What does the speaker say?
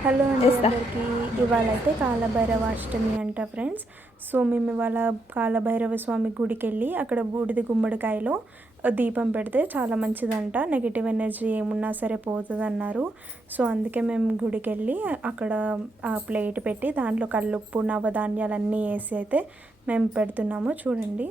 Hello అండి అందరికీ. ఇవాళ అయితే కాలభైరవ అష్టమి అంట ఫ్రెండ్స్. సో మేము ఇవాళ కాలభైరవ స్వామి గుడికి వెళ్ళి అక్కడ బూడిద గుమ్మడికాయలో దీపం పెడితే చాలా మంచిదంట, నెగిటివ్ ఎనర్జీ ఏమున్నా సరే పోతుంది అన్నారు. సో అందుకే మేము గుడికి వెళ్ళి అక్కడ ఆ ప్లేట్ పెట్టి దాంట్లో కల్లుప్పు నవధాన్యాలు అన్నీ వేసి అయితే మేము పెడుతున్నాము చూడండి.